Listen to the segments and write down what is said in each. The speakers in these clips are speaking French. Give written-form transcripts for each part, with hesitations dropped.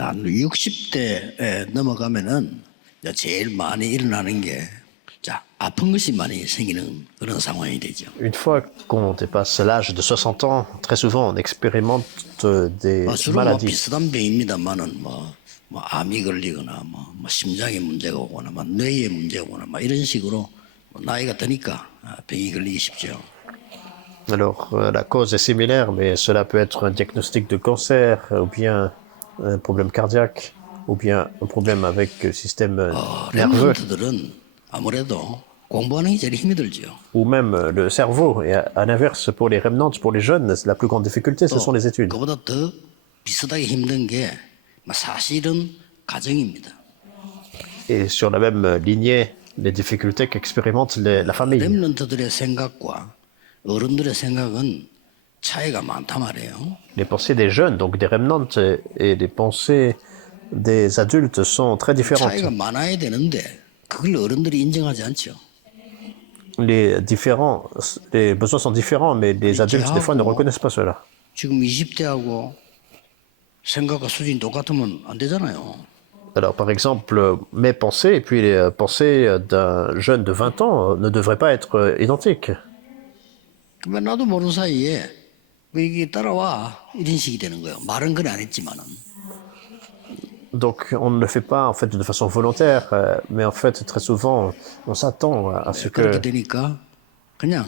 한 60대에 넘어가면은 이제 제일 많이 일어나는 게 자, 아픈 것이 많이 생기는 그런 상황이 되죠. Une fois qu'on dépasse l'âge de 60 ans, très souvent on expérimente des 주로 뭐 maladies. 비슷한 병입니다만은 뭐 암이 걸리거나 뭐 심장에 문제가 오거나 뭐 뇌에 문제가 오거나 뭐 이런 식으로 나이가 드니까 병이 걸리기 쉽죠. Alors, la cause est similaire, mais cela peut être un diagnostic de cancer, ou bien un problème cardiaque, ou bien un problème avec le système nerveux, 렘넌트들은 아무래도 공부하는 게 제일 힘이 들죠. ou même le cerveau. Et à l'inverse, pour les remnants, pour les jeunes, la plus grande difficulté, ce sont les études. 그보다 더 비슷하게 힘든 게 사실은 가정입니다. Et sur la même lignée, les difficultés qu'expérimente la famille. 렘넌트들의 생각과 어른들의 생각은 차이가 많단 말이에요. Les pensées des jeunes, donc des remnants, et les pensées des adultes sont très différentes. 차이가 많아야 되는데 그걸 어른들이 인정하지 않죠. Les besoins sont différents, mais les adultes, des fois, ne reconnaissent pas cela. 지금 20대하고 생각과 수준이 똑같으면 안 되잖아요. Alors, par exemple, mes pensées et puis les pensées d'un jeune de 20 ans ne devraient pas être identiques. 그러면 나도 모르는 사이에 이게 따라와 이런 식이 되는 거예요. 말은 그래 안 했지만은. Donc, on ne le fait pas en fait de façon volontaire, mais en fait, très souvent, on s'attend à ce que 그렇게 되니까 그냥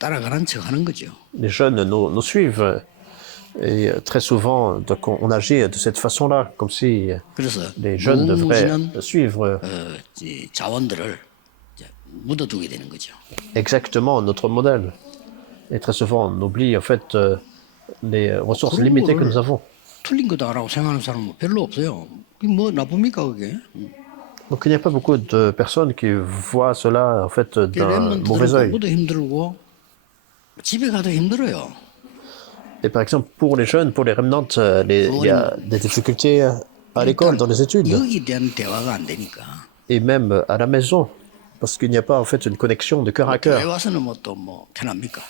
따라가는 척 하는 거죠. les jeunes nous suivent. Et très souvent, donc, on agit de cette façon-là, comme si 그래서 les jeunes devraient 무궁무진한 suivre 자원들을 이제 묻어두게 되는 거죠. exactement notre modèle. Et très souvent, on oublie en fait les ressources limitées que nous avons. 틀린 거다 라고 생각하는 사람은 별로 없어요. 그게 뭐 나쁩니까 그게? Donc il n'y a pas beaucoup de personnes qui voient cela en fait d'un mauvais œil. 공부도 힘들고 집에 가도 힘들어요. Et par exemple, pour les jeunes, pour les remnants, il y a des difficultés à l'école, dans les études, 여기 대한 대화가 안 되니까. et même à la maison, parce qu'il n'y a pas en fait une connexion de cœur à 교회 cœur. 와서는 뭐 또 뭐 편합니까?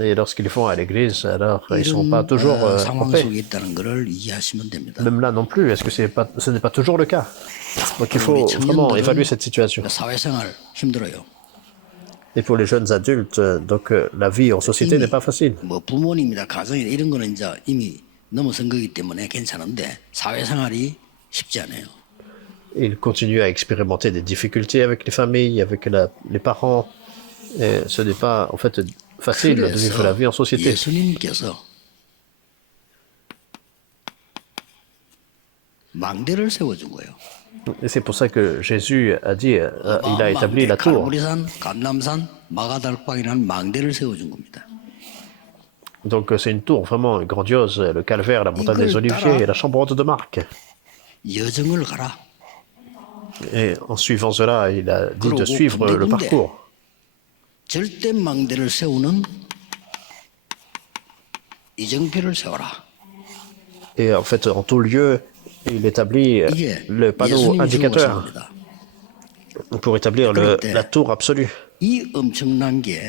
Et lorsqu'ils vont à l'église, alors ils ne sont pas 이런 toujours en 상황 paix. 속에 있다는 것을 이해하시면 됩니다. Même là non plus, est-ce que ce n'est pas toujours le cas? Donc il faut vraiment évaluer cette situation. 사회생활 힘들어요. Et pour les jeunes adultes, donc la vie en société n'est pas facile. 뭐 부모님이나 가정이나 이런 거는 이제 이미 넘어선 거기 때문에 괜찮은데 사회생활이 쉽지 않아요. Ils continuent à expérimenter des difficultés avec les familles, avec les parents. Et ce n'est pas en fait facile de vivre la vie en société. 예수님께서 망대를 세워준 거예요. Et c'est pour ça que Jésus a dit, il a établi la tour. 갈보리산, 감람산, 마가달방이라는 망대를 세워준 겁니다. Donc c'est une tour vraiment grandiose, le calvaire, la montagne des Oliviers et la chambre haute de Marc. 여정을 가라. Et en suivant cela, il a dit de suivre le parcours. 절대 망대를 세우는 이정표를 세워라. Et en fait, en tout lieu, il établit le panneau indicateur pour établir la tour absolue. 이 엄청난 게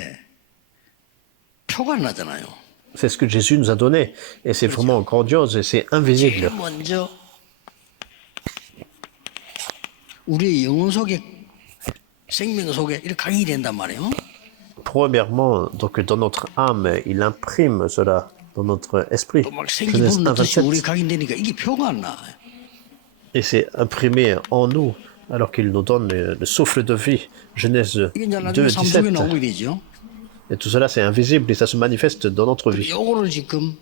표가 나잖아요. C'est ce que Jésus nous a donné. Et c'est vraiment grandiose et c'est invisible. 먼저 우리의 영혼 속에 생명 속에 이렇게 강이 된단 말이에요. Premièrement, donc dans notre âme, il imprime cela dans notre esprit. 또막 생기 Genèse 보는 듯이 1, 우리 27. 각인되니까 이게 표가 안 나. Et c'est imprimé en nous, alors qu'il nous donne le souffle de vie. Genèse 이게 이제 2, 나중에 삶 속에 17. 나오게 되죠. Et tout cela, c'est invisible et ça se manifeste dans notre vie. 요거를 지금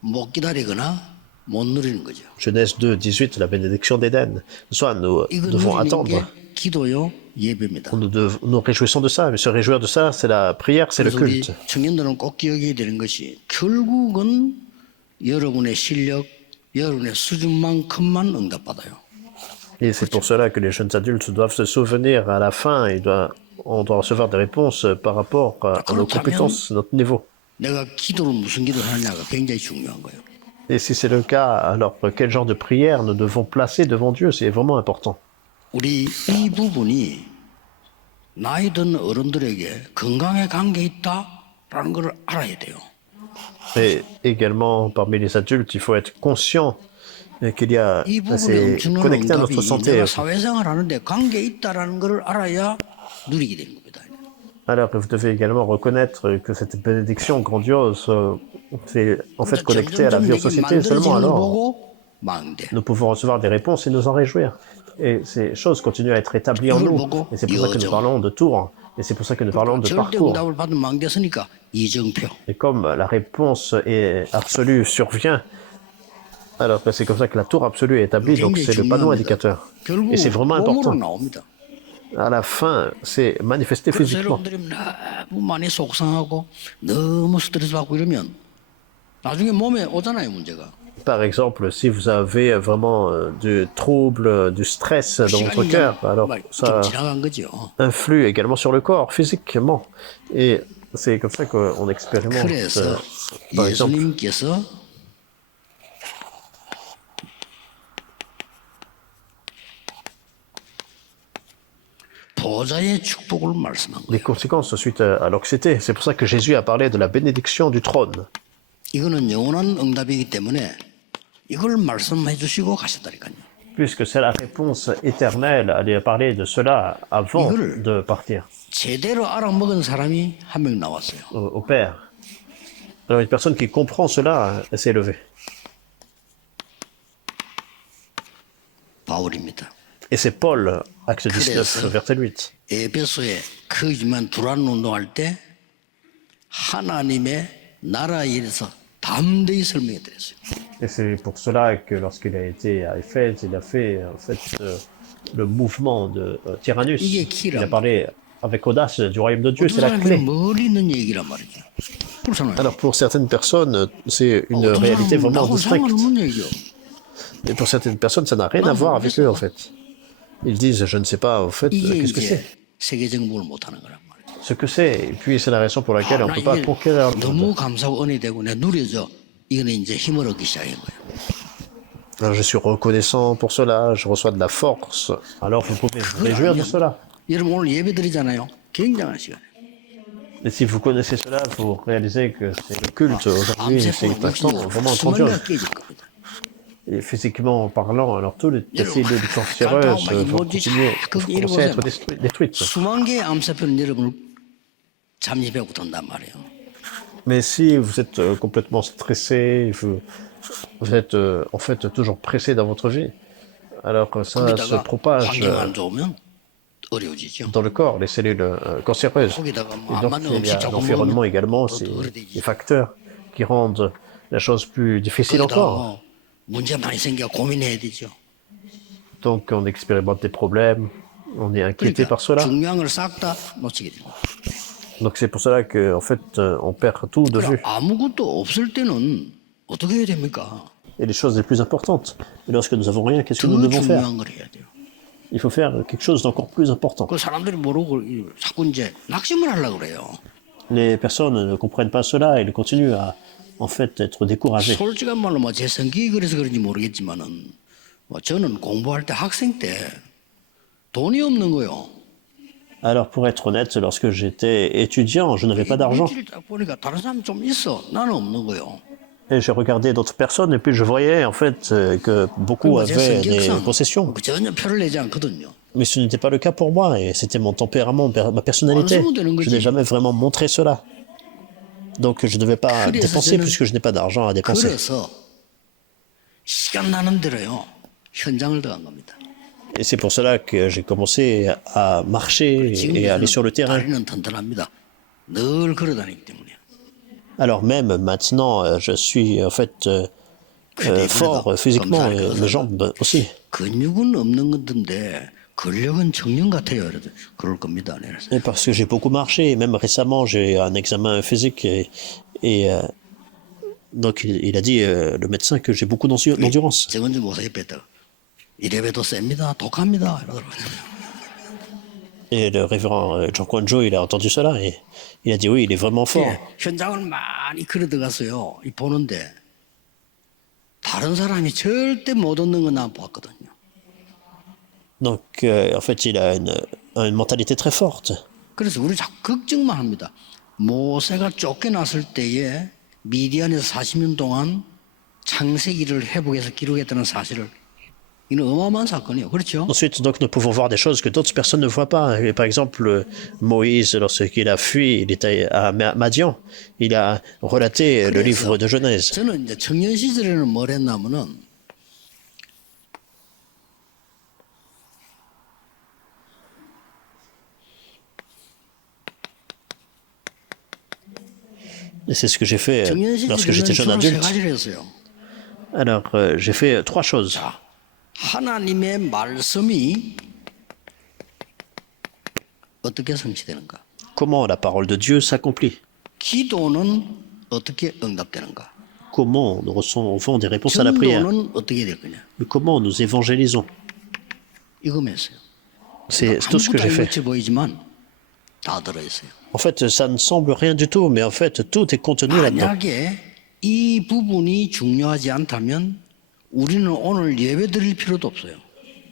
못 기다리거나 못 누리는 거죠. Genèse 2, 18, la bénédiction d'Éden. Soit nous 이거 devons 누리는 게 attendre, 기도요, 예배입니다. nous réjouissons de ça, mais se réjouir de ça, c'est la prière, c'est le 그래서 우리 culte. 청년들은 꼭 기억해야 되는 것이 결국은 여러분의 실력, 여러분의 수준만큼만 응답받아요. Et c'est pour cela que les jeunes adultes doivent se souvenir à la fin, on doit recevoir des réponses par rapport à nos compétences, notre niveau. 내가 기도를 무슨 기도를 하느냐가 굉장히 중요한 거예요. Et si c'est le cas, alors quel genre de prière nous devons placer devant Dieu, c'est vraiment important. 우리 이 부분이 나이 든 어른들에게 건강에 관계 있다라는 걸 알아야 돼요. Et également, parmi les adultes, il faut être conscient qu'il y a, 이 부분에 c'est 엄청난 connecté à 응답이 notre santé 내가 aussi. 사회생활 하는데 관계에 있다라는 걸 알아야 누리게 되는 겁니다. Alors, vous devez également reconnaître que cette bénédiction grandiose, c'est en fait connecté à la vie en 점점점 내게 société. Seulement 만들어지는 걸 alors, 보고 망대. nous pouvons recevoir des réponses et nous en réjouir. Et ces choses continuent à être établies en nous. Et c'est pour ça que nous parlons de tour. Et c'est pour ça que nous parlons de 절대 parcours. 응답을 받은 망대였으니까 이정표. Et comme la réponse est absolue survient, alors c'est comme ça que la tour absolue est établie, donc c'est le panneau indicateur. Et c'est vraiment 결국 몸으로 important. 나옵니다. À la fin, c'est manifesté 그래서 physiquement. 여러분들이 너무 많이 속상하고 너무 스트레스 받고 이러면 나중에 몸에 오잖아요, 문제가. Par exemple, si vous avez vraiment du trouble, du stress dans votre cœur, alors 좀 ça 지나간 거죠. influe également sur le corps, physiquement. Et c'est comme ça qu'on expérimente, 그래서 par exemple, 예수님께서 보좌의 축복을 말씀한 les 거예요. conséquences suite à l'anxiété. C'est pour ça que Jésus a parlé de la bénédiction du trône. 이거는 영원한 응답이기 때문에 이걸 말씀해 주시고 가셨다니까요. Puisque c'est la réponse éternelle, elle a parlé de cela avant de partir 제대로 알아먹은 사람이 한 명 나왔어요. au Père. Alors une personne qui comprend cela s'est levée. 바울입니다. Et c'est Paul, acte 19, verset 8. 에베소에 크지만 두란 운동할 때 하나님의 나라에 대해서 담대히 설명해 드렸어요. Et c'est pour cela que lorsqu'il a été à Éphèse, il a fait en fait le mouvement de Tyrannus. Il a parlé avec audace du royaume de Dieu, c'est la clé. 멀리 있는 얘기란 말이죠. 그렇잖아요. Alors pour certaines personnes, c'est une réalité vraiment 나하고 distincte. 상관없는 얘기요. Et pour certaines personnes, ça n'a rien à voir avec eux en fait. Ils disent, je ne sais pas en fait, 이게 qu'est-ce que 이제 c'est. 세계 정복을 못 하는 거란 말이에요. Ce que c'est, et puis c'est la raison pour laquelle on ne peut pas 이게 conquérir le monde. 너무 감사하고 은혜 되고 내가 누려져. 이거는 이제 힘을 얻기 시작한 거예요. Alors, je suis reconnaissant pour cela, je reçois de la force. Alors vous pouvez vous réjouir de cela. 여러분 오늘 예배 드리잖아요. 굉장한 시간이에요. Et si vous connaissez cela, vous réalisez que c'est le culte aujourd'hui, c'est un temps vraiment grandiose. 수만개가 깨질 겁니다. Et physiquement parlant, alors toutes les cellules cancéreuses vont continuer à être détruites. 수만 개의 암세포는 여러분을 잠입하고 든단 말이에요. Mais si vous êtes complètement stressé, vous êtes en fait toujours pressé dans votre vie, alors ça se 거기다가 propage 환경 안 좋으면 어려워지죠. dans le corps, les cellules cancéreuses. 거기다가 Et 뭐안 donc 맞는 il y 음식 a 자꾸 l'environnement 먹으면 également, c'est des facteurs qui rendent la chose plus difficile 거기다가 encore. 뭐 문제 많이 생겨 고민해야 되죠. Donc on expérimente des problèmes, on est inquiété 그러니까 par cela. 중요한 걸 싹 다 놓치게 됩니다. Donc c'est pour cela que en fait on perd tout de vue. 아무것도 없을 때는 어떻게 해야 됩니까? Et les choses les plus importantes. Et lorsque nous n'avons rien, qu'est-ce que nous 더 devons faire? 중요한 걸 해야 돼요. Il faut faire quelque chose d'encore plus important. 그 사람들이 모르고 자꾸 이제 낙심을 하려고 그래요. Les personnes ne comprennent pas cela et ils continuent à en fait être découragés. 솔직한 말로 뭐 제 성격이 그래서 그런지 모르겠지만은 뭐 저는 공부할 때 학생 때 돈이 없는 거요. Alors pour être honnête, lorsque j'étais étudiant, je n'avais pas d'argent. 물질을 딱 보니까 다른 사람 좀 있어. 나는 없는 거요. Et j'ai regardé d'autres personnes et puis je voyais en fait que beaucoup 제 avaient des 성격상 possessions. 전혀 표를 내지 않거든요. Mais ce n'était pas le cas pour moi et c'était mon tempérament, ma personnalité. Je n'ai jamais vraiment montré cela. Donc je ne devais pas dépenser puisque je n'ai pas d'argent à dépenser. 그래서 시간 나는 대로요. 현장을 들어간 겁니다. Et c'est pour cela que j'ai commencé à marcher et à aller sur le terrain. 다리는 튼튼합니다. 늘 걸어다니기 때문에. Alors même maintenant, je suis en fait fort physiquement et mes jambes aussi. 근육은 없는 건데 근력은 청년 같아요. 그럴 겁니다. Et parce que j'ai beaucoup marché, et même récemment j'ai un examen physique donc il a dit le médecin que j'ai beaucoup d'endurance. 정은주 목사 옆에 있다가 이래봬도 셉니다. 독합니다. 이러더라고요. Et le révérend Jean Kwanjo, il a entendu cela et il a dit oui, il est vraiment fort. 현장을 많이 걸어 들어갔어요. 이 보는데 다른 사람이 절대 못 얻는 건 난 봤거든요. Donc en fait, il a une mentalité très forte. 그래서 우리 자꾸 걱정만 합니다. 모세가 쫓겨났을 때에 미디안에서 40년 동안 창세기를 회복해서 기록했다는 사실을 이는 어마어마한 사건이에요. 그렇죠? Ensuite, donc, nous pouvons voir des choses que d'autres personnes ne voient pas. Et par exemple, Moïse, lorsqu'il a fui, il était à Madian, il a relaté le livre de Genèse. 저는 이제 청년 시절에는 뭘 했냐면은 Et c'est ce que j'ai fait 청년 lorsque j'étais jeune 시절에는 세 adulte. 가지를 했어요. Alors, j'ai fait trois choses. 자, 하나님의 말씀이 어떻게 성취되는가? Comment la parole de Dieu s'accomplit? 기도는 어떻게 응답되는가? Comment nous recevons des réponses à la prière? 전도는 어떻게 될 거냐? Et comment nous évangélisons? 이거 했어요. C'est tout ce que j'ai fait. 아무것도 안 보이지만 다 들어있어요. En fait, ça ne semble rien du tout, mais en fait, tout est contenu là-dedans. 만약에 이 부분이 중요하지 않다면 우리는 오늘 예배 드릴 필요도 없어요.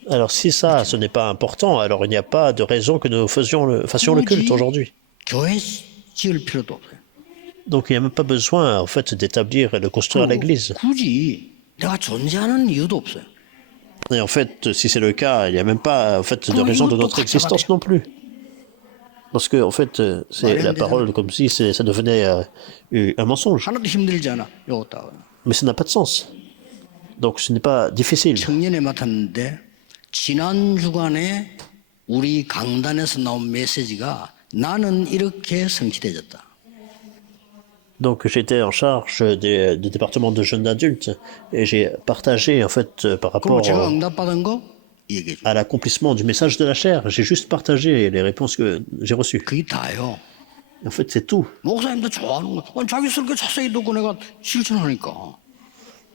Alors, si ça, ce n'est pas important, alors il n'y a pas de raison que nous fassions le culte aujourd'hui. 교회 지을 필요도 없어요. Donc, il n'y a même pas besoin, en fait, d'établir et de construire l'église. 굳이 내가 존재하는 이유도 없어요. Et en fait, si c'est le cas, il n'y a même pas, en fait, de raison de notre existence non plus. Parce que, en fait, c'est la parole comme si ça devenait un mensonge. 하나도 힘들지 않아. 요거 딱. Mais ça n'a pas de sens. Donc, ce n'est pas difficile. 청년에 맡았는데 지난 주간에 우리 강단에서 나온 메시지가 나는 이렇게 성취되었다. Donc, j'étais en charge du département de jeunes adultes et j'ai partagé, en fait, par 그럼 rapport 제가 응답받은 거 얘기해 줘. à l'accomplissement du message de la chair. J'ai juste partagé les réponses que j'ai reçues. 그게 다예요. En fait, c'est tout. 목사님도 좋아하는 거. 자기 쓸게 자세히 듣고 내가 실천하니까.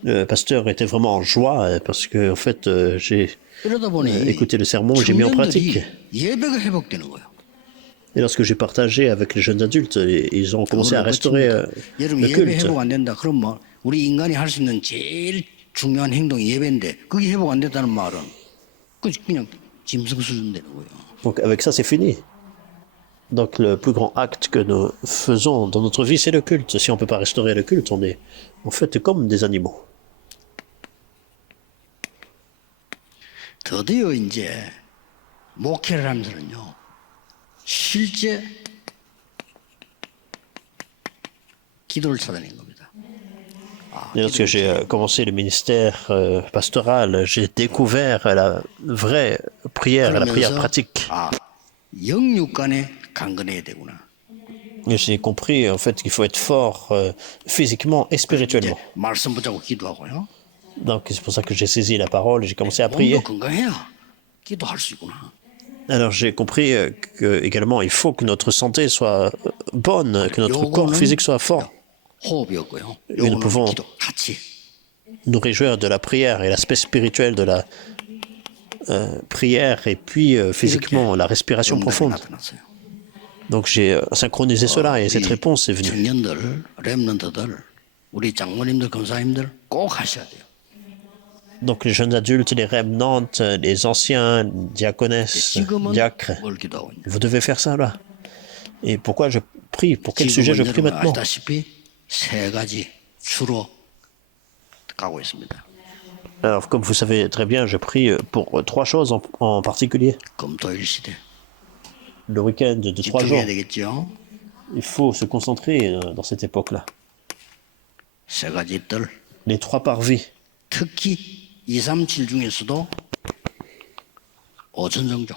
Le pasteur était vraiment en joie parce que, en fait, j'ai 이러다 보니 écouté le sermon, j'ai mis en pratique. 청년들이 예배가 회복되는 거예요. Et lorsque j'ai partagé avec les jeunes adultes, ils ont commencé à restaurer 여러분 le 예배 culte. 회복 안 된다. 그럼 뭐 우리 인간이 할 수 있는 제일 중요한 행동이 예배인데 그게 회복 안 됐다는 말은 그냥 짐승 수준 되는 거예요. Donc avec ça, c'est fini. Donc le plus grand acte que nous faisons dans notre vie, c'est le culte. Si on ne peut pas restaurer le culte, on est en fait comme des animaux. 드디어 이제 목회를 하면서는요 실제 기도를 찾아낸 겁니다. Et lorsque j'ai commencé le ministère pastoral, j'ai découvert la vraie prière, la prière pratique. 아 영육 간에 강건해야 되구나. Et j'ai compris en fait qu'il faut être fort physiquement et 이제 spirituellement. 말씀 붙잡고 기도하고요. Donc c'est pour ça que j'ai saisi la parole et j'ai commencé à prier. 몸도 건강해야 기도할 수 있구나. Alors j'ai compris que également il faut que notre santé soit bonne, que notre corps physique soit fort. 호흡이었고요. nous 요거는 pouvons- 기도 같이. Nous réjouir de la prière et l'aspect spirituel de la prière et puis physiquement la respiration 응답이 profonde. 나타났어요. Donc j'ai synchronisé cela et cette réponse est venue. 청년들, 렘넌트들, 우리 장모님들, 검사님들 꼭 하셔야 돼요. Donc les jeunes adultes, les remnantes, les anciens, diaconesses, 지금은 diacres, 뭘 기도하고 있냐? vous devez faire ça là. Et pourquoi je prie? Pour quel sujet je 지금은 prie 여러분 maintenant? 아시다시피 세 가지 주로 가고 있습니다. Alors comme vous savez très bien, je prie pour trois choses en particulier. 금토일 시대 Le week-end de 3 jours, 집중해야 되겠죠. il faut se concentrer dans cette époque-là. 세 가지 뜰 Les trois parvis. 특히 237 중에서도 5천 종족.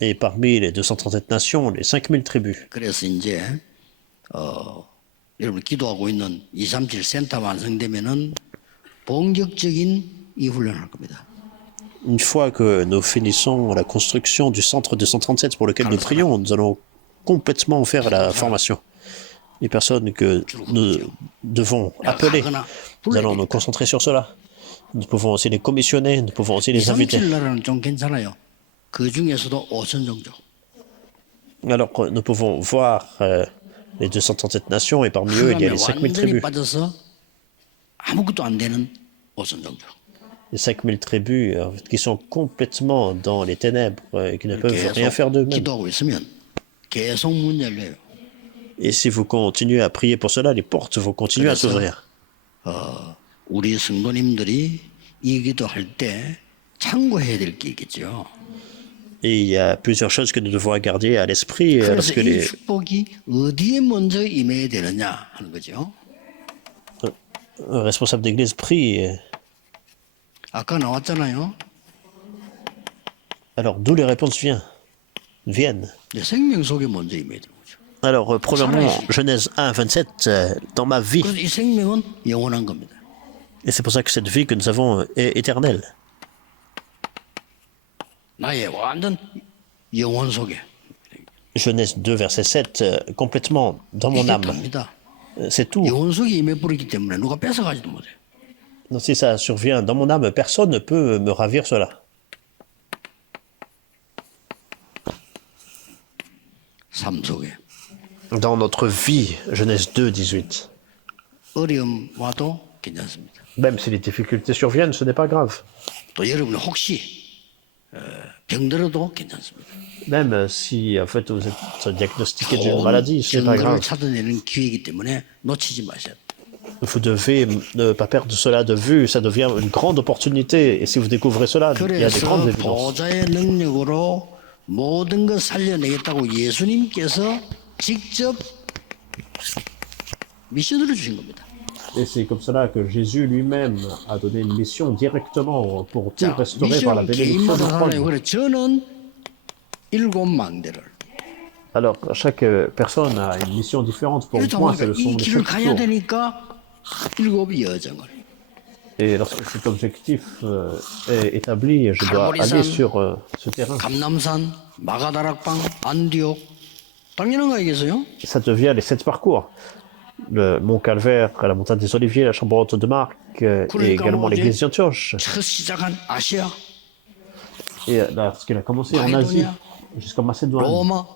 Et parmi les 237 nations, les 5000 tribus. 그래서 이제 여러분 기도하고 있는 237 센터 완성되면은 본격적인 이 훈련을 할 겁니다. Une fois que nous finissons la construction du centre 237 pour lequel nous prions, nous allons complètement faire la formation. Les personnes que nous devons appeler, nous allons nous concentrer sur cela. Nous pouvons aussi les commissionner, nous pouvons aussi les inviter. 237 나라는 좀 괜찮아요. 그 중에서도 5천 종족. Alors, nous pouvons voir les 237 nations et parmi eux, il y a 흑암에 les 5000 완전히 tribus. 빠져서 아무것도 안 되는 5천 종족. Les 5000 tribus qui sont complètement dans les ténèbres et qui ne peuvent rien faire d'eux-mêmes. 기도하고 있으면 계속 문 열려요. Et si vous continuez à prier pour cela, les portes vont continuer à s'ouvrir. 우리 성도님들이 이 기도할 때 참고해야 될 게 있겠죠. Et il y a plusieurs choses que nous devons garder à l'esprit 그래서 lorsque 이 les 축복이 어디에 먼저 임해야 되느냐 하는 거죠. responsables d'église prient. 아까 나왔잖아요. Alors, d'où les réponses viennent. 내 생명 속에 먼저 임해야 되는 거죠. Alors, premièrement, Genèse 1, 27, dans ma vie. 그래서 이 생명은 영원한 겁니다. Et c'est pour ça que cette vie que nous avons est éternelle. 나의 완전 영혼 속에 Genèse 2, verset 7, complètement dans mon 이게 âme. 답니다. C'est tout. 영혼 속에 임해버리기 때문에 누가 뺏어가지도 못해요. Donc, si ça survient dans mon âme, personne ne peut me ravir cela. 삶 속에 Dans notre vie, Genèse 2, 18. 어려움 와도 괜찮습니다. Même si les difficultés surviennent, ce n'est pas grave. 또 여러분이 혹시 병들어도 괜찮습니다. Même si, en fait, vous êtes diagnostiqué d'une maladie, ce n'est pas 증거를 grave. 찾아내는 기회이기 때문에 놓치지 마셔야 돼요. Vous devez ne pas perdre cela de vue, ça devient une grande opportunité. Et si vous découvrez cela, il y a des 그래서 grandes évidences. 보좌의 능력으로 모든 것 살려내겠다고 예수님께서 직접 미션을 주신 겁니다. Et c'est comme cela que Jésus lui-même a donné une mission directement pour tout 자, restaurer par la 미션 bénédiction 개인마다 du 살아요. trône. 그래 저는 7망대를 Alors, chaque personne a une mission différente. Pour 그렇다 moi, c'est 보니까 le son 이 des 길을 7 가야 jours. 되니까 7 여정을 Et lorsque cet objectif est établi, je dois Carmolisan, aller sur ce terrain. 감남산, 마가다락방, 안디옥 당연한 거 아니겠어요? Ça devient les 7 parcours. Le Mont Calvaire, la montagne des Oliviers, la chambre haute de Marc, et également l'église d'Antioche. 첫 시작한 아시아, Et lorsqu'il a commencé en Asie, jusqu'à Macédoine, 로마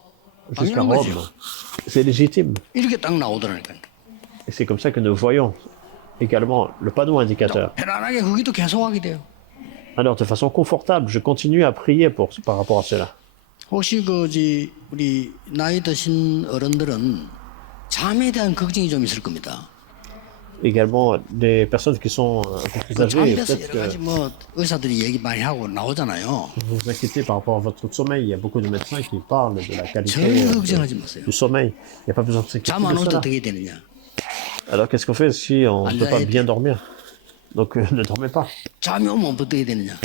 jusqu'à 당연한 Rome, 거죠. c'est légitime. 이렇게 딱 나오더라니까요. Et c'est comme ça que nous voyons également le panneau indicateur. 편안하게 거기도 계속하게 돼요. Alors, de façon confortable, je continue à prier par rapport à cela. 혹시 우리 나이 드신 어른들은 잠에 대한 걱정이 좀 있을 겁니다. Également, les personnes qui sont un peu plus 그 잠에 âgées, 대해서 peut-être 여러 가지 que 뭐 의사들이 얘기 많이 하고 나오잖아요. vous vous inquiétez par rapport à votre sommeil. Il y a beaucoup de médecins qui parlent de la qualité 전혀 걱정하지 마세요. du sommeil. Il n'y a pas besoin de s'inquiéter 잠 안 de 오면 cela. 어떻게 되느냐? Alors, qu'est-ce qu'on fait si on ne peut pas Anxiety. bien dormir? Donc, ne dormez pas. 잠이 오면 어떻게 되느냐?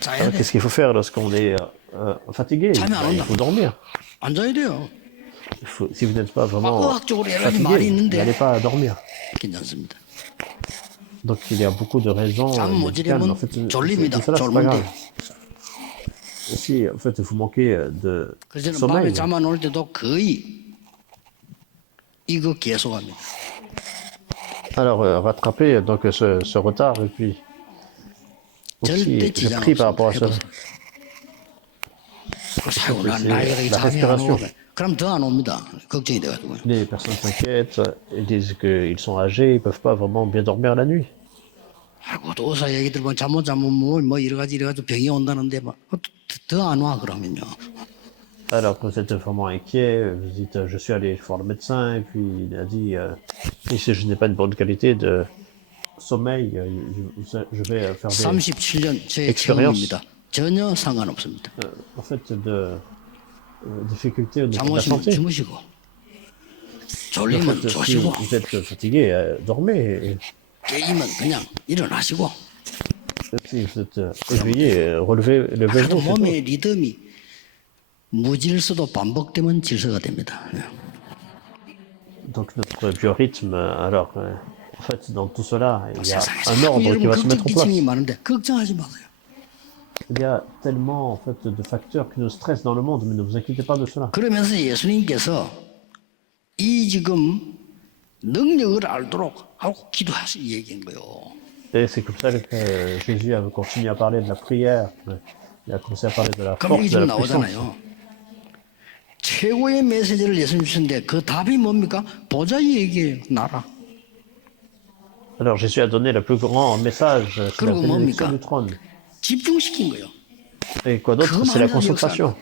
자야 Alors, 돼. qu'est-ce qu'il faut faire lorsqu'on est fatigué? 잠이 안 Il 온다. faut dormir. 안 자야 돼요. Si vous n'êtes pas vraiment 과학적으로 여러 가지 말이 fatigué, vous 있는데 n'allez pas dormir. 괜찮습니다. Donc, il y a beaucoup de raisons 잠 못 médicales, mais 이루면 en fait, 졸립니다. tout cela, c'est pas 졸문데. grave. Si, en fait, vous manquez de 그래서 저는 sommeil, 밤에 잠 안 올 때도 거의 이거 계속합니다. alors rattrapez donc ce retard et puis aussi 절대 je 지장 prie par rapport à 없습니다. ça. 해보세요. 사고 난 c'est 나이가 되게 la 잠이 안 respiration. 오고 그럼 더 안 옵니다. 걱정이 돼가지고요. Les personnes s'inquiètent, ils disent qu'ils sont âgés, ils peuvent pas vraiment bien dormir la nuit. 아이고 또 의사 얘기 들으면 잠 못 자면 뭐 여러 가지 병이 온다는데 더 안 와 그러면요. Alors que vous êtes vraiment inquiet, vous dites je suis allé voir le médecin et puis il a dit si je n'ai pas une bonne qualité de sommeil, je vais faire des 37년째 expériences. 체험입니다. 전혀 상관없습니다. en fait de difficultés au niveau 잠 de la 오시면 santé. 주무시고 En 졸리면 fait, si 조시고 vous êtes fatigué, dormez. 깨이면 그냥 일어나시고 Si vous êtes éveillé, levez-vous. 그래도 c'est tout. 몸의 리듬이 무질서도 반복되면 질서가 됩니다. Donc notre biorhythme, alors en fait dans tout cela, il y a 세상에서 un ordre qui 여러분 va se mettre en place. 걱정이 많은데 걱정하지 마세요. Il y a tellement en fait de facteurs qui nous stressent dans le monde, mais ne vous inquiétez pas de cela. 그러면서 예수님께서 이 지금 능력을 알도록 하고 기도하시 얘기한 거예요. Et c'est comme ça que Jésus a continué à parler de la prière. Il a commencé à parler de la 그럼 force, 이게 de 지금 la puissance. 나오잖아요. 최고의 메시지를 예수님 주셨는데 그 답이 뭡니까? 보좌의 얘기예요. 나라. Alors Jésus a donné le plus grand message, c'est la 그리고 bénédiction 뭡니까? du trône. 집중시킨 거예요. Et quoi d'autre? C'est la concentration.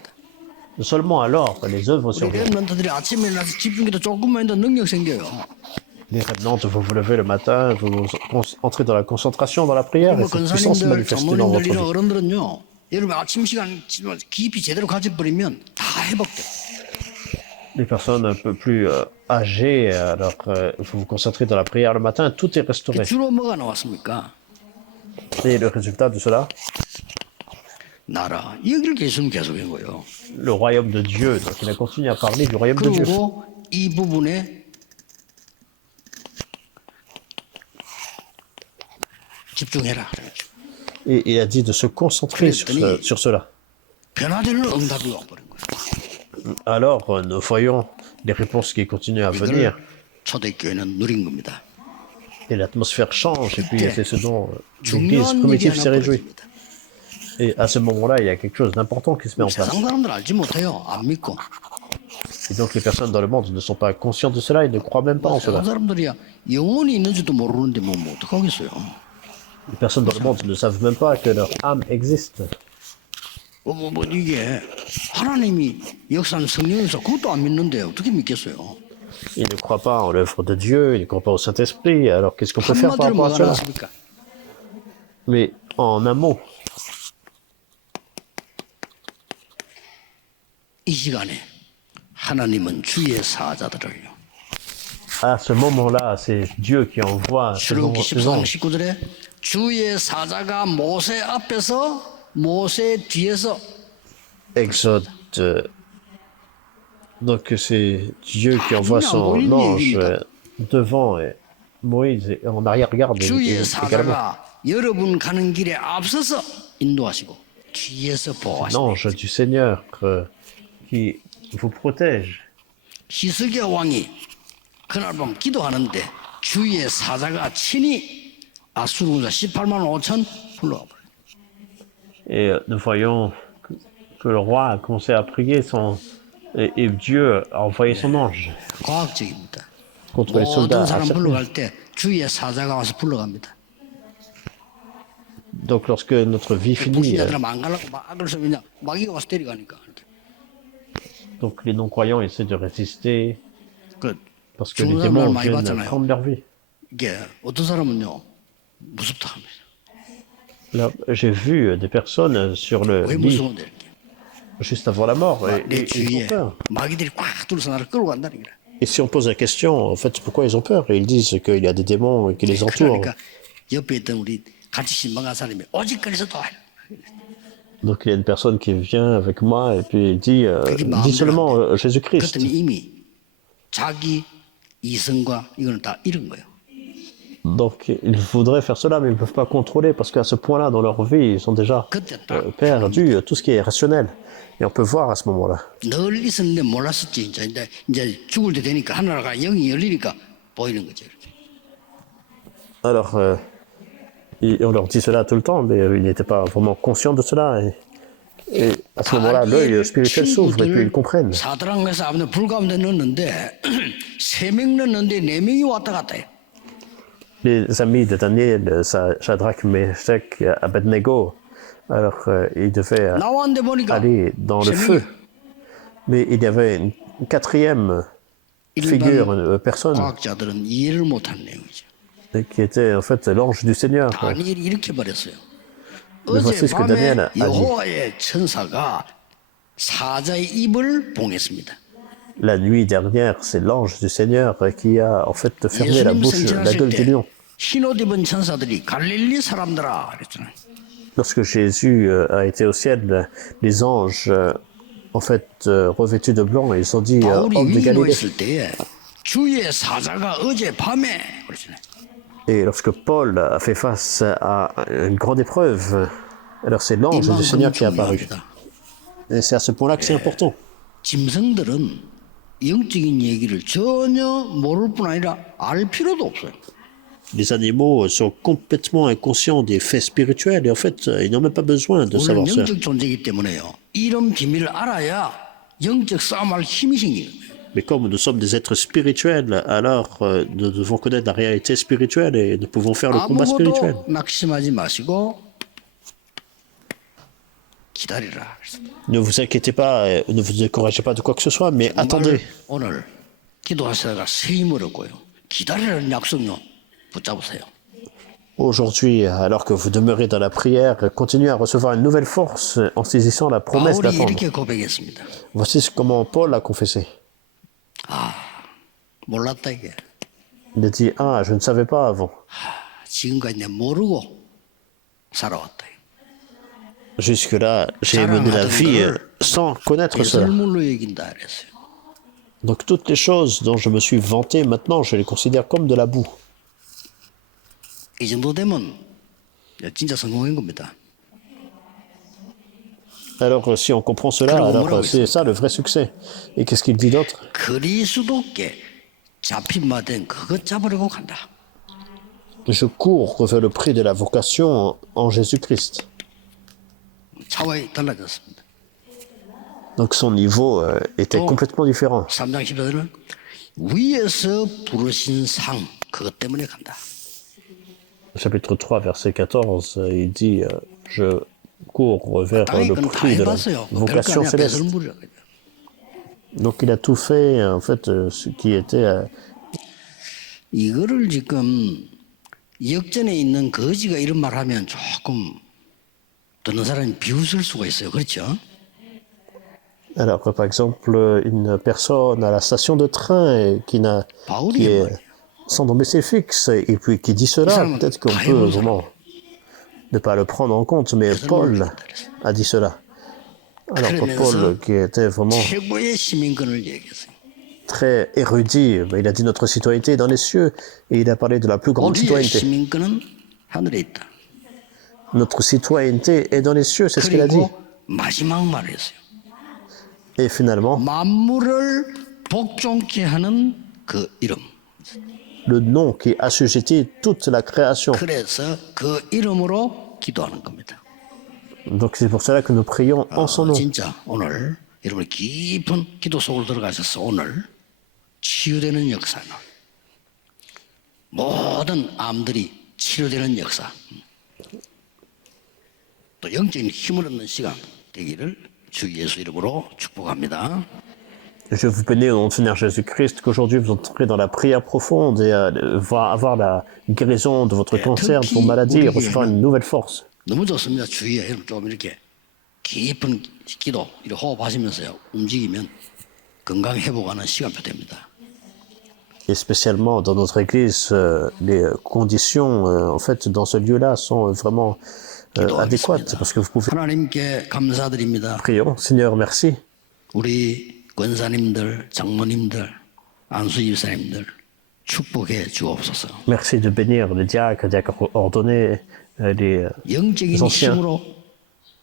Seulement alors, les œuvres 우리 surviennent. 랩런트들이 아침에 일어나서 집중기도 조금만 해도 능력 생겨요. Les revenants, vous vous levez le matin, vous entrez dans la concentration, dans la prière, et 뭐 cette puissance se 권사님들, manifeste dans votre 장로님들 이런 vie. 어른들은요. 여러분 아침 시간 깊이 제대로 가져버리면 다 회복돼. Les personnes un peu plus âgées, alors vous vous concentrez dans la prière le matin, tout est restauré. 주로 뭐가 나왔습니까? Et le résultat de cela, 나라. 여기를 예수님 계속한 거예요. le royaume de Dieu. Donc il a continué à parler du royaume de Dieu. 그리고 이 부분에 집중해라. Et il a dit de se concentrer sur cela. 변화되는 응답이 와버린 거예요. Alors nous voyons les réponses qui continuent à venir. 초대교회는 누린 겁니다. Et l'atmosphère change, et puis c'est ce dont l'église 중요한 일이 primitive 하나 s'est réjouie. 벌어집니다. Et à ce moment-là, il y a quelque chose d'important qui se met en place. 세상 사람들 알지 못해요. 안 믿고. Et donc les personnes dans le monde ne sont pas conscientes de cela, ils ne croient même pas en cela. 세상 사람들이야 영혼이 있는지도 모르는데 뭐 어떡하겠어요. Les personnes dans le monde ne savent même pas que leur âme existe. 이게 하나님이 역사한 성령에서 그것도 안 믿는데 어떻게 믿겠어요? Ils ne croient pas en l'œuvre de Dieu, ils ne croient pas au Saint-Esprit, alors qu'est-ce qu'on peut faire par 한마디로 rapport à 뭐가 cela? 나왔습니까? Mais en un mot, 이 시간에 하나님은 주의 사자들을요. à ce moment-là, c'est Dieu qui envoie ses 출애굽기 14장 anges. 19절에 주의 사자가 모세 앞에서 모세 뒤에서 Exode. Donc c'est Dieu qui envoie son ange devant et Moïse et en arrière-garde 주의 également. 사자가 여러분 가는 길에 앞서서 인도하시고 뒤에서 보호하시고 L'ange du Seigneur qui vous protège. 히스기야 왕이 그날 밤 기도하는데 주의 사자가 친히 아수르군사 18만 5천 불러와 버려요. Et nous voyons que le roi a commencé à prier et Dieu a envoyé son ange 과학적입니다. contre les 모든 soldats 사람 assyriens. 불러갈 때 주의 사자가 와서 불러갑니다. Donc lorsque notre vie finit, 불신자들은 안 가려고 막을 서 그냥 마귀가 와서 데려가니까. donc les non-croyants essaient de résister 그 parce que les 죽는 사람을 démons 많이 viennent 봤잖아요. prendre leur vie. 이게 어떤 사람은요 무섭다 합니다. Là, j'ai vu des personnes sur le 왜 lit 무서운데 이렇게? juste avant la mort 내 et ils ont 주위에 peur. 마귀들이 꽉 둘러서 나를 끌고 간다는 거야. Et si on pose la question, en fait, pourquoi ils ont peur? Et ils disent qu'il y a des démons qui les entourent. 그러니까 옆에 있던 우리 같이 신방한 사람이 오직 그리스도 도와요. Donc il y a une personne qui vient avec moi et puis il dit, 그게 dis 마음대로 seulement 안 돼. Jésus-Christ. 그랬더니 이미 자기 이성과 이거는 다 잃은 거예요. Donc ils voudraient faire cela, mais ils ne peuvent pas contrôler parce qu'à ce point-là, dans leur vie, ils ont déjà 그때 딱 perdu tout ce qui est rationnel. Et on peut voir à ce moment-là. 늘 있었는데 몰랐었지. 이제 죽을 때 되니까 하늘나라가 영이 열리니까 보이는 거죠. 이렇게. Alors, on leur dit cela tout le temps, mais ils n'étaient pas vraiment conscients de cela. Et à ce moment-là, l'œil spirituel s'ouvre et puis ils comprennent. 사드랑에서 아버지 불 가운데 넣었는데 3명 넣었는데 4명이 왔다 갔다 해요. Les amis de Daniel, Shadrach, Meshach, Abednego, alors ils devaient 나왔는데 보니까 aller dans le feu. Mais il y avait une quatrième figure, une personne, 과학자들은 이해를 못한 내용이죠. qui était en fait l'ange du Seigneur. 다니엘이 이렇게 말했어요. Mais voici ce que Daniel 어젯밤에 a dit. 여호와의 천사가 사자의 입을 봉했습니다. La nuit dernière, c'est l'ange du Seigneur qui a en fait fermé la 예수님 bouche, la 승천하실 gueule du 때 lion. 흰옷 입은 천사들이 갈릴리 사람들아 그랬잖아요. Lorsque Jésus a été au ciel, les anges, en fait, revêtus de blanc, ils ont dit 바울이 homme de 위기로 Galilée. 있을 때에 주의 사자가 어젯밤에 그랬잖아요. Et lorsque Paul a fait face à une grande épreuve, alors c'est l'ange du Seigneur qui est apparu. 중요합니다. Et c'est à ce point-là que c'est important. 짐승들은 영적인 얘기를 전혀 모를 뿐 아니라 알 필요도 없어요. Les animaux sont complètement inconscients des faits spirituels et en fait, ils n'ont même pas besoin de 우리는 savoir ça. 영적 존재이기 때문에요. 이런 비밀을 알아야 영적 싸움할 힘이 생기는 거예요. Mais comme nous sommes des êtres spirituels, alors nous devons connaître la réalité spirituelle et nous pouvons faire le combat spirituel. 아무것도 낙심하지 마시고 기다리라. Ne vous inquiétez pas, ne vous découragez pas de quoi que ce soit, mais attendez. 오늘 기도하시다가 새 힘을 얻고요. 기다리라는 약속요 붙잡으세요. Aujourd'hui, alors que vous demeurez dans la prière, continuez à recevoir une nouvelle force en saisissant la promesse 바울이 d'attendre. 이렇게 고백했습니다. Voici comment Paul a confessé. 몰랐다 이게. Il a dit, ah, je ne savais pas avant. 지금까지 내가 모르고 살아왔다. Jusque-là, j'ai mené la vie sans connaître cela. 예술물로 여긴다 그랬어요. Donc toutes les choses dont je me suis vanté, maintenant, je les considère comme de la boue. 이 정도 되면 진짜 성공한 겁니다. Alors, si on comprend cela, alors c'est ça le vrai succès. Et qu'est-ce qu'il dit d'autre? 그리스도께 잡힌 바 된 그것 잡으려고 간다. Je cours vers le prix de la vocation en Jésus-Christ. 차원이 달라졌습니다. Donc son niveau était complètement différent. 3장 14절은 위에서 부르신 상 그것 때문에 간다. Chapitre 3, verset 14, il dit je cours vers 땅에 le 그건 다 prix de la 해봤어요. 별거 vocation 아니야. céleste. 배설물이라. Donc il a tout fait, en fait, ce qui était. 이거를 지금 역전에 있는 거지가 이런 말 하면 조금 듣는 사람이 비웃을 수가 있어요. 그렇죠? Alors, par exemple, une personne à la station de train qui est sans domicile fixe et puis qui dit cela, peut-être qu'on peut vraiment ne pas le prendre en compte, mais Paul a dit cela. Alors que Paul, qui était vraiment 최고의 시민권을 얘기했어요. très érudit, il a dit notre citoyenneté est dans les cieux et il a parlé de la plus grande 우리의 citoyenneté. 시민권은 하늘에 있다. Notre citoyenneté est dans les cieux, c'est ce qu'il a dit. 그리고 마지막 말을 했어요. Et finalement, 만물을 복종케 하는 그 이름. le nom qui assujettit toute la création. 그래서 그 이름으로 기도하는 겁니다. Donc c'est pour cela que nous prions en son nom. 진짜 오늘 여러분 깊은 기도 속으로 들어가셔서 오늘 치유되는 역사는 모든 암들이 치료되는 역사 또 영적인 힘을 얻는 시간 되기를 주 예수 이름으로 축복합니다. Je vous bénis au nom du Seigneur Jésus-Christ, qu'aujourd'hui vous entrez dans la prière profonde et avoir la guérison de votre cancer, de vos maladies et recevoir une nouvelle force. 너무 좋습니다. 주위에 여러분 좀 이렇게 깊은 기도 이렇게 호흡하시면서 움직이면 건강 회복하는 시간표 됩니다. Et spécialement dans notre église, les conditions en fait dans ce lieu-là sont vraiment adéquates parce que vous pouvez. 하나님께 감사드립니다. Prions, Seigneur, merci. 우리 권사님들, 장로님들, 안수집사님들 축복해 주옵소서. Merci de bénir les diacres ordonnés, les 영적인 anciens 힘으로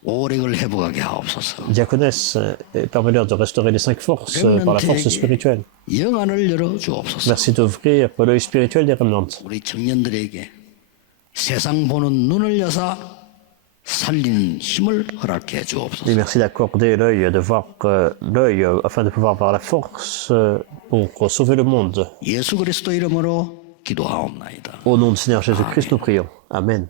오력을 회복하게 하옵소서. diaconesses, et permettez-leur de restaurer les 5 forces par la force spirituelle. 영안을 열어 주옵소서. Merci d'ouvrir l'œil spirituel des remnants. 우리 청년들에게 세상 보는 눈을 여사 살리는 힘을 허락해 Et 주옵소서. merci d'accorder l'œil, de voir l'œil afin de pouvoir avoir la force pour sauver le monde. 예수 그리스도 이름으로 기도하옵나이다. Au nom du Seigneur Jésus-Christ, nous prions. Amen.